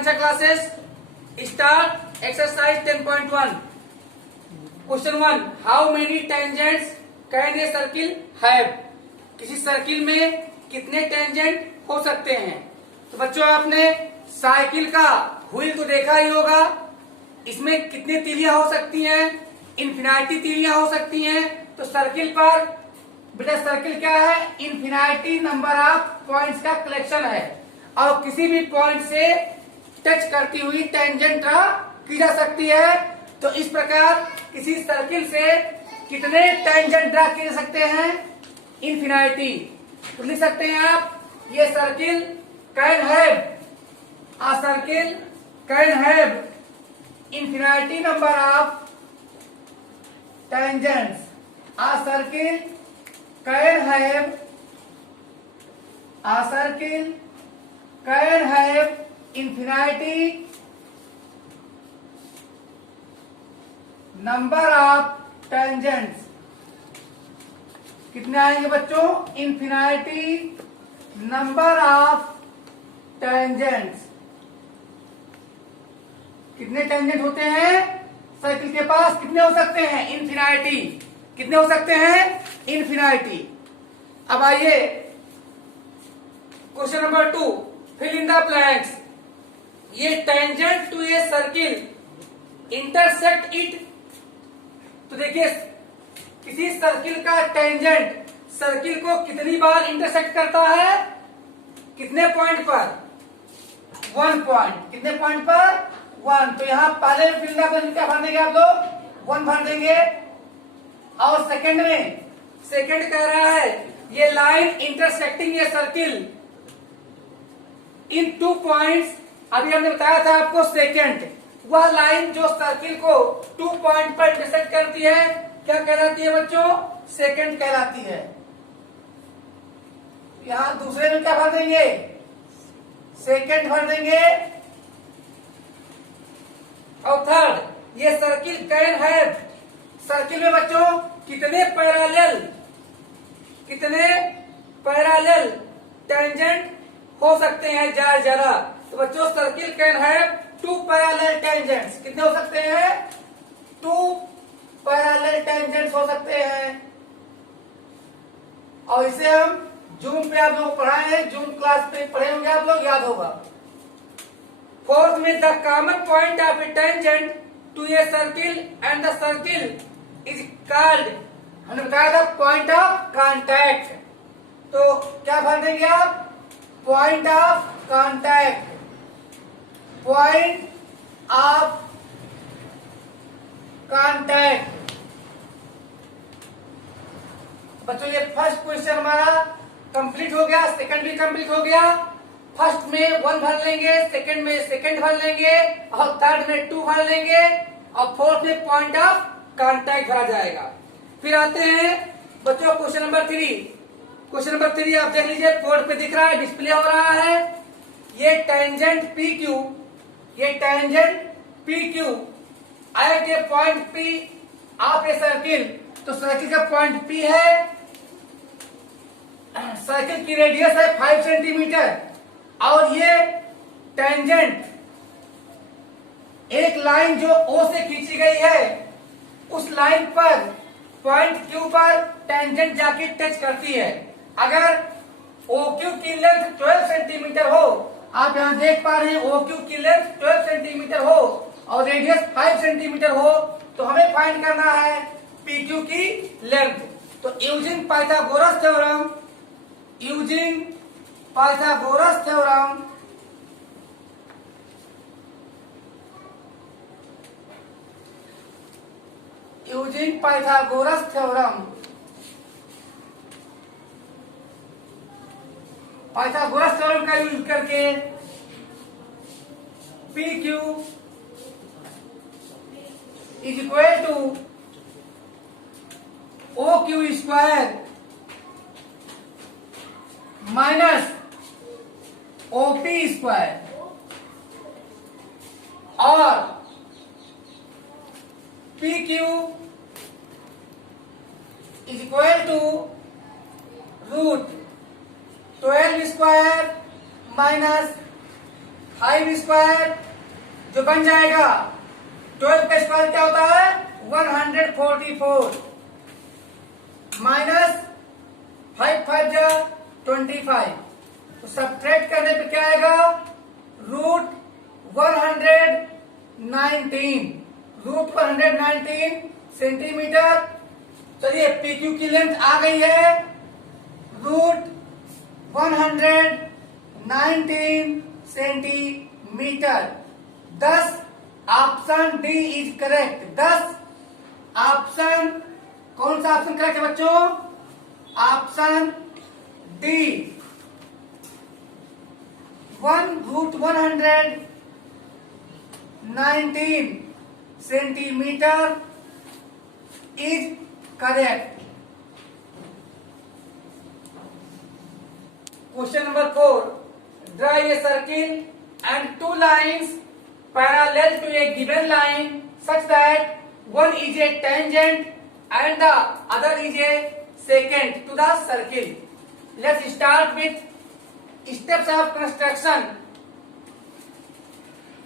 Answer classes start exercise 10.1 question 1 how many tangents can a circle have. किसी circle में कितने tangent हो सकते हैं। तो बच्चों आपने साइकिल का व्हील तो देखा ही होगा, इसमें कितने तीलियां हो सकती हैं, इन्फिनाइटी तीलियां हो सकती हैं। तो सर्किल पर बेटा सर्किल क्या है, इन्फिनाइटी नंबर ऑफ पॉइंट्स का कलेक्शन है और किसी भी पॉइंट से टच करती हुई टेंजेंट ड्रा की जा सकती है। तो इस प्रकार किसी सर्किल से कितने टेंजेंट ड्रा किए जा सकते हैं, इन्फिनाइटी। तो लिख सकते हैं आप ये circle can have, a circle can have infinity number of tangents. A circle can have infinity number of tangents. कितने आएंगे बच्चों, infinity number of tangents। कितने टेंजेंट होते हैं साइकिल के पास, कितने हो सकते हैं, इन्फिनाइटी। कितने हो सकते हैं, इन्फिनाइटी। अब आइए question number 2 fill in the blanks. ये tangent to a circle intersect it. तो देखिए किसी सर्किल का टेंजेंट सर्किल को कितनी बार इंटरसेक्ट करता है, कितने पॉइंट पर, 1 पॉइंट। कितने पॉइंट पर, 1। तो यहां पहले फिल इन क्या भर देंगे आप लोग, 1 भर देंगे। और सेकंड में, सेकंड कह रहा है ये लाइन इंटरसेक्टिंग ये सर्किल इन 2 पॉइंट्स। अभी हमने बताया था आपको सेकंड, वह लाइन जो सर्किल को 2 पॉइंट पर इंटरसेक्ट करती है क्या कहलाती है बच्चों, सेकंड कहलाती है। यहां दूसरे में क्या भर देंगे, सेकंड भर देंगे। और थर्ड ये सर्किल कैन हैव, सर्किल में बच्चों कितने पैरेलल टेंजेंट हो सकते हैं, ज्यादा। तो बच्चों circle can have 2 parallel tangents. कितने हो सकते हैं, 2 पैरेलल टेंजेंट्स हो सकते हैं। और इसे हम जूम पे आप लोग पढ़ाए हैं, जूम क्लास पे पढ़े होंगे आप लोग, याद होगा। फोर्थ में the common point of a tangent to a circle and the circle is called, हमने बताया था पॉइंट ऑफ कांटेक्ट। तो क्या भर देंगे आप, point of contact, point of contact. बच्चों ये फर्स्ट क्वेश्चन हमारा कंप्लीट हो गया, सेकंड भी कंप्लीट हो गया। फर्स्ट में 1 भर लेंगे, सेकंड में सेकंड भर लेंगे और थर्ड में 2 भर लेंगे और फोर्थ में पॉइंट ऑफ कांटेक्ट भरा जाएगा। फिर आते हैं बच्चों क्वेश्चन नंबर 3। क्वेश्चन नंबर 3 आप देख लीजिए, बोर्ड पे दिख रहा है, डिस्प्ले हो रहा है। ये टेंजेंट पी क्यू, ये tangent P Q at a point P of a circle. तो सर्किल का पॉइंट पी है, सर्किल की रेडियस है 5 सेंटीमीटर और ये टेंजेंट एक लाइन जो O से खींची गई है उस लाइन पर पॉइंट Q पर टेंजेंट जाके टच करती है। अगर OQ की लेंथ 12 सेंटीमीटर हो, आप यहां देख पा रहे हैं OQ की लेंथ 12 सेंटीमीटर हो और रेडियस 5 सेंटीमीटर हो, तो हमें फाइंड करना है PQ की लेंथ। तो using Pythagoras theorem, using Pythagoras theorem Pythagoras theorem का यूज करके P Q is equal to O Q square minus OP square और P Q is equal to root 12 square minus 5 square जो बन जाएगा 12 का square क्या होता है 144 माइनस 5 5 जा 25 तो सब्ट्रैक्ट करने पे क्या आएगा √119 सेंटीमीटर। चलिए PQ की लेंथ आ गई है √119 centimetre. 10 option D is correct. 10 option कौन सा ऑप्शन करेक्ट है बच्चों option D 119 centimetre is correct. Question number 4 draw a circle and 2 lines parallel to a given line such that one is a tangent and the other is a secant to the circle. Let's start with steps of construction.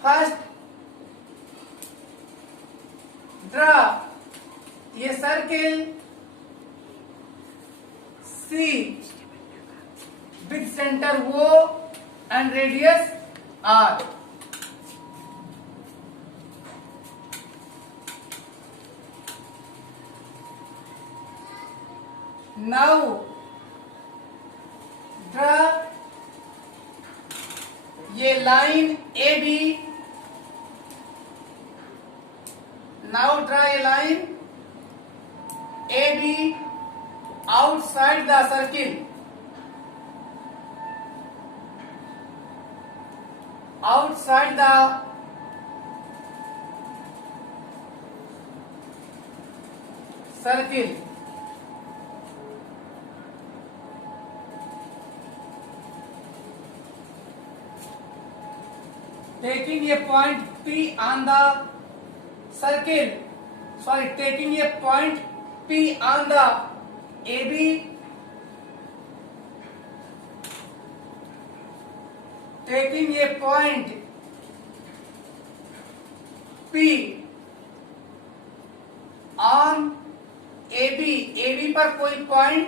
First, draw a circle C with center O and radius R. Now draw a line AB. Now draw a line AB outside the circle. Outside the circle. Taking a point P on the circle, taking a point P on the AB, taking a point P on AB, AB पर कोई point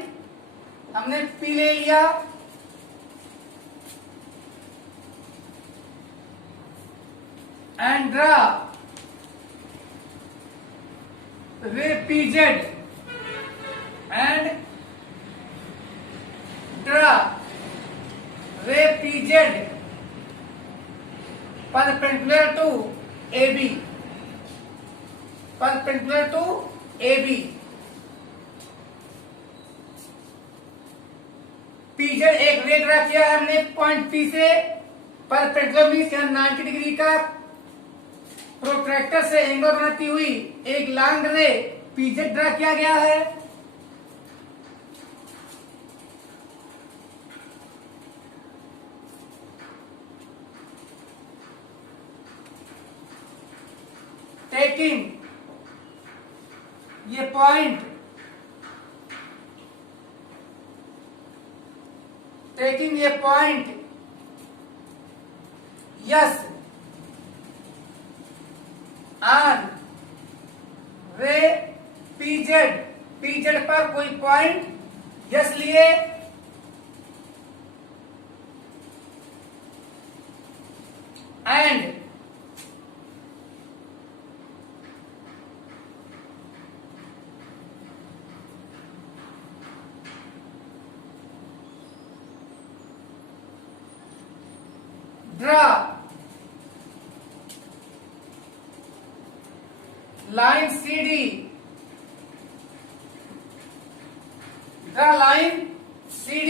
हमने P ले लिया and draw ray PZ and draw ray PZ perpendicular to AB, perpendicular to AB. PZ एक रे draw किया है हमने पॉइंट P से परपेंडिकुलर मीन्स 90 डिग्री का प्रोट्रैक्टर से एंगल बनाती हुई एक लॉन्ग रे पीजेड ड्रा किया गया है। टेकिंग ये पॉइंट यस ऑन रे पीजेड पर कोई पॉइंट यस लिए and draw line CD, draw line CD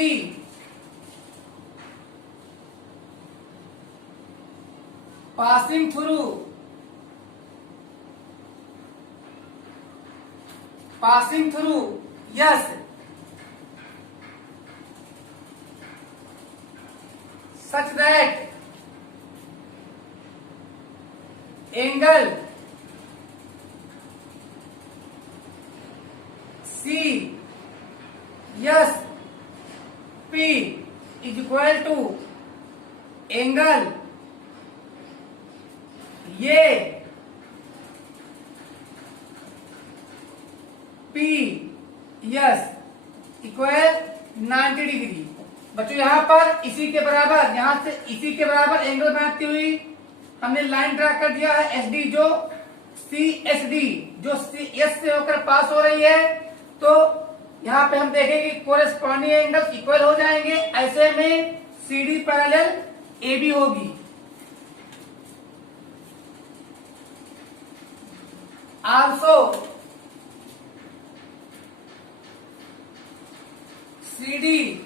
passing through yes such that angle CSP is equal to angle ये पी यस इक्वल 90 डिग्री। बच्चों यहां पर इसी के बराबर, यहां से इसी के बराबर एंगल बनाती हुई हमने लाइन ड्रा कर दिया है एस डी, जो सी एस डी जो एस से होकर पास हो रही है। तो यहां पे हम देखेंगे कोरेस्पॉन्डिंग एंगल इक्वल हो जाएंगे। ऐसे में C D parallel A B होगी। Also C D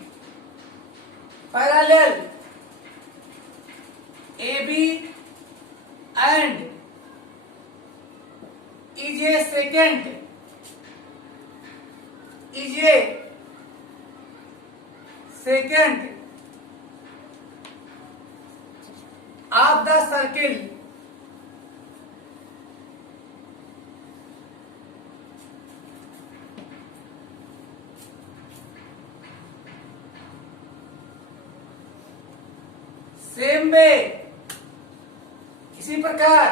parallel AB and is a secant of the circle same way. इसी प्रकार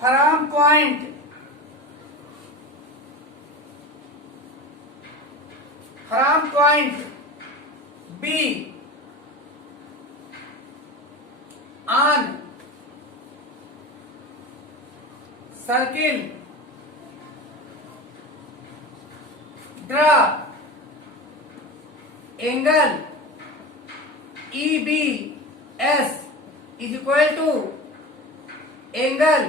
from point B on circle draw angle EBS is equal to angle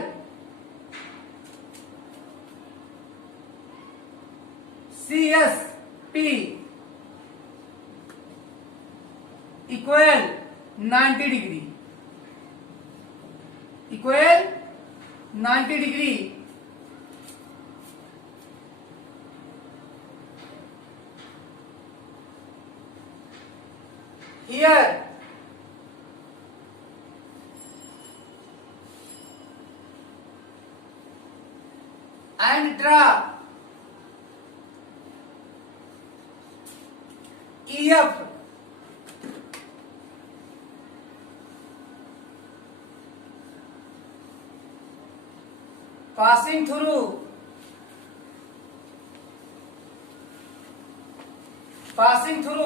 CSP equal 90 degree, equal 90 degree. Here and draw EF passing through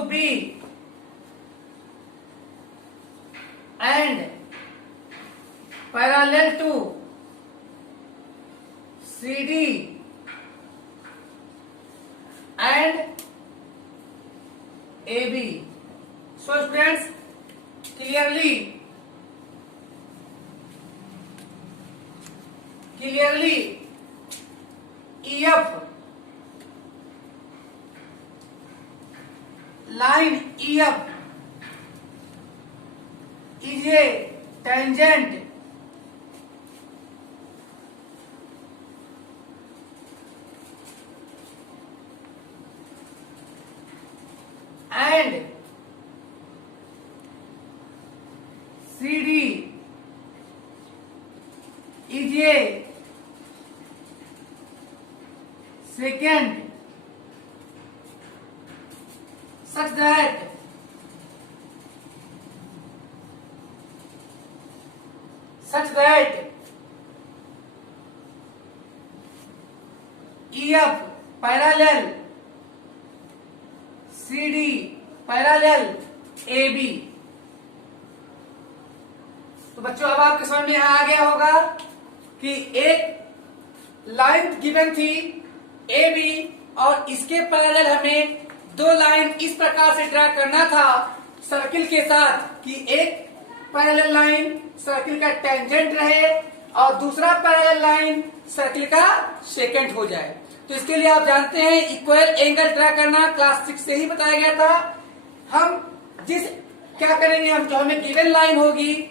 B and parallel to CD and AB. So students, clearly EF line EF is a tangent and CD is a secant such that EF parallel CD parallel AB। तो बच्चों अब आपके समझ में आ गया होगा कि एक लाइन गिवन थी AB और इसके पैरेलल हमें दो लाइन इस प्रकार से ड्रा करना था सर्किल के साथ कि एक पैरेलल लाइन सर्किल का टेंजेंट रहे और दूसरा पैरेलल लाइन सर्किल का सेकेंट हो जाए। तो इसके लिए आप जानते हैं इक्वल एंगल ड्रा करना क्लास 6 से ही बताया गया था। हम क्या करेंगे, हम जो हमें गिवन लाइन होगी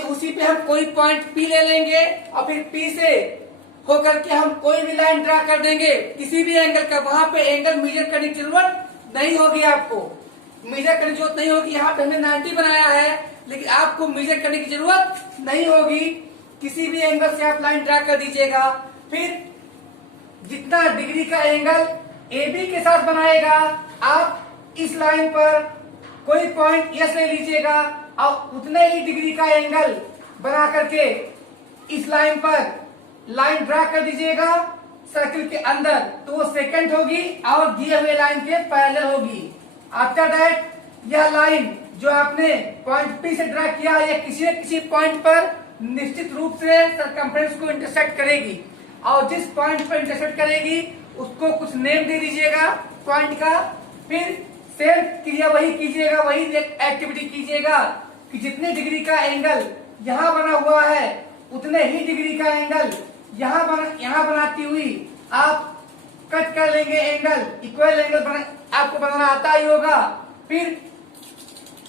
उसी पे हम कोई पॉइंट P ले लेंगे और फिर P से होकर के हम कोई भी लाइन ड्रा कर देंगे किसी भी एंगल का। वहां पे एंगल मेजर करने की जरूरत नहीं होगी, आपको मेजर करने की जरूरत नहीं होगी। यहाँ पे हमने 90 बनाया है लेकिन आपको मेजर करने की जरूरत नहीं होगी। किसी भी एंगल से आप लाइन ड्रा कर दीजिएगा। फिर जितना डिग्री का एंगल AB के साथ बनाएगा आप इस लाइन पर कोई पॉइंट यस ले लीजिएगा और उतने ही डिग्री का एंगल बना करके इस लाइन पर लाइन ड्रा कर दीजिएगा सर्किल के अंदर, तो वो सेकंड होगी और दिए हुए लाइन के पैरेलल होगी। आफ्टर दैट यह लाइन जो आपने पॉइंट पी से ड्रा किया, यह किसी न किसी पॉइंट पर निश्चित रूप से सरकमफ्रेंस को इंटरसेक्ट करेगी और जिस पॉइंट पर इंटरसेक्ट करेगी उसको कुछ नेम दे दीजिएगा पॉइंट का। फिर सेम क्रिया वही कीजिएगा, वही एक्टिविटी कीजिएगा कि जितने डिग्री का एंगल यहाँ बना हुआ है उतने ही डिग्री का एंगल यहाँ बनाती हुई आप कट कर लेंगे एंगल, इक्वल एंगल आपको बनाना आता ही होगा। फिर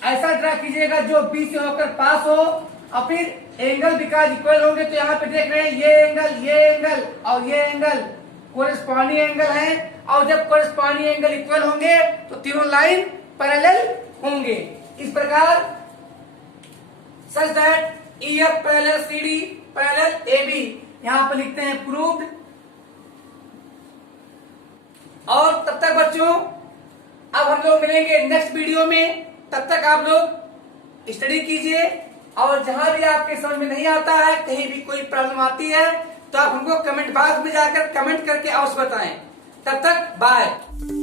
ऐसा ड्रा कीजिएगा जो बी से होकर पास हो और फिर एंगल बिकॉज इक्वल होंगे, तो यहाँ पे देख रहे हैं ये एंगल और ये एंगल कोरेस्पॉन्डिंग एंगल है, और जब कोरेस्पॉन्डिंग एंगल इक्वल होंगे तो तीनों लाइन पैरेलल होंगे। इस प्रकार such that EF parallel CD parallel AB यहाँ पर लिखते हैं प्रूव्ड। और तब तक बच्चों अब हम लोग मिलेंगे नेक्स्ट वीडियो में, तब तक आप लोग स्टडी कीजिए और जहां भी आपके समझ में नहीं आता है, कहीं भी कोई प्रॉब्लम आती है तो आप हमको कमेंट बॉक्स में जाकर कमेंट करके अवश्य बताएं। तब तक बाय।